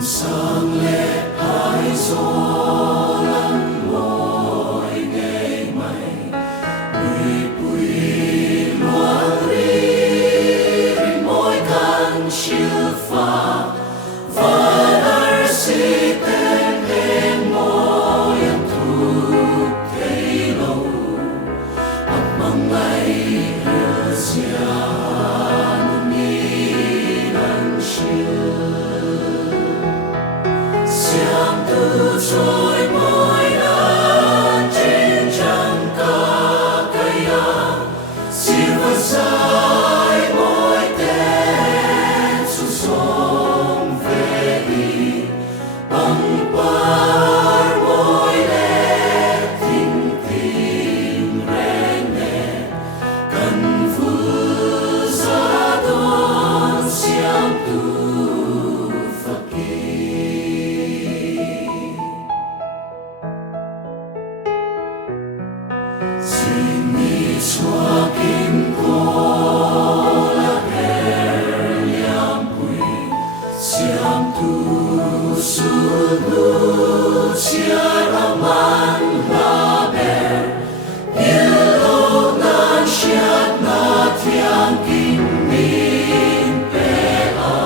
Sang lệ ai gió lắng ngồi ngày mày người bùi loang ri môi can chiều pha và dar si tên em môi em thu thấy lâu ấp mong ngày hứa giang ni đàn chiều Siam tu trôi môi nan trên trăng ca kaya Siva sai môi tên su sông về đi bằng par môi lệ thình thình rèn nè cần phu sa đón Siam tu Sini chua kim cô la her liam pui siam tu su nu chia raman la ber yêu nan siat na thiang kim min pe a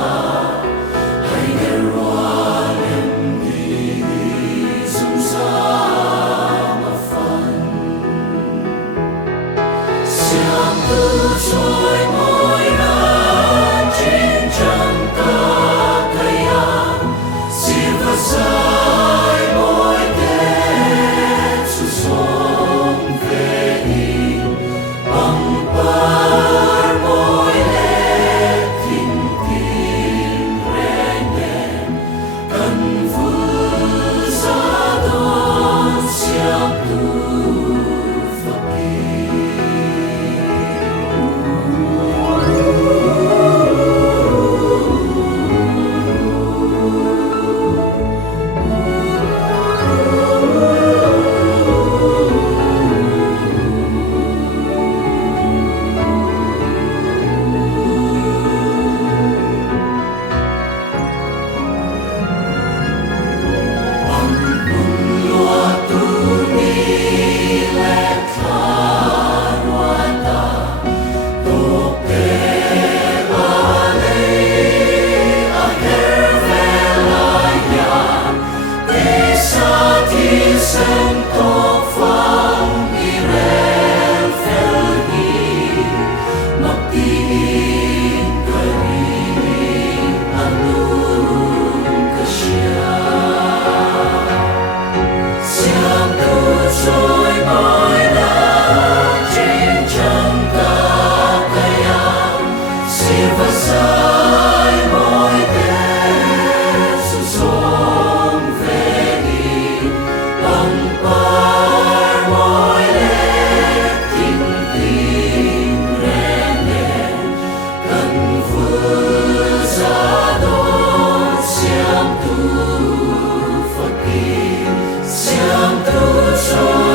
hai der roa em đi zum sa Siam tu trôi môi nan trên trăng ca kaya Siva sai môi tên su sông về đi bằng par môi lệ thình thình rèn đèn cần phu sa đón Siam tu Sen to phong irel felgi Magdiin kari anung kasya Siam tu trôi môi nan trên trăng ca kaya Siva sai môi tên su sông về đi bằng par môi lệ thình thình rèn đèn cần phu sa đón Siam tu Phật kỳ Siam tu trôi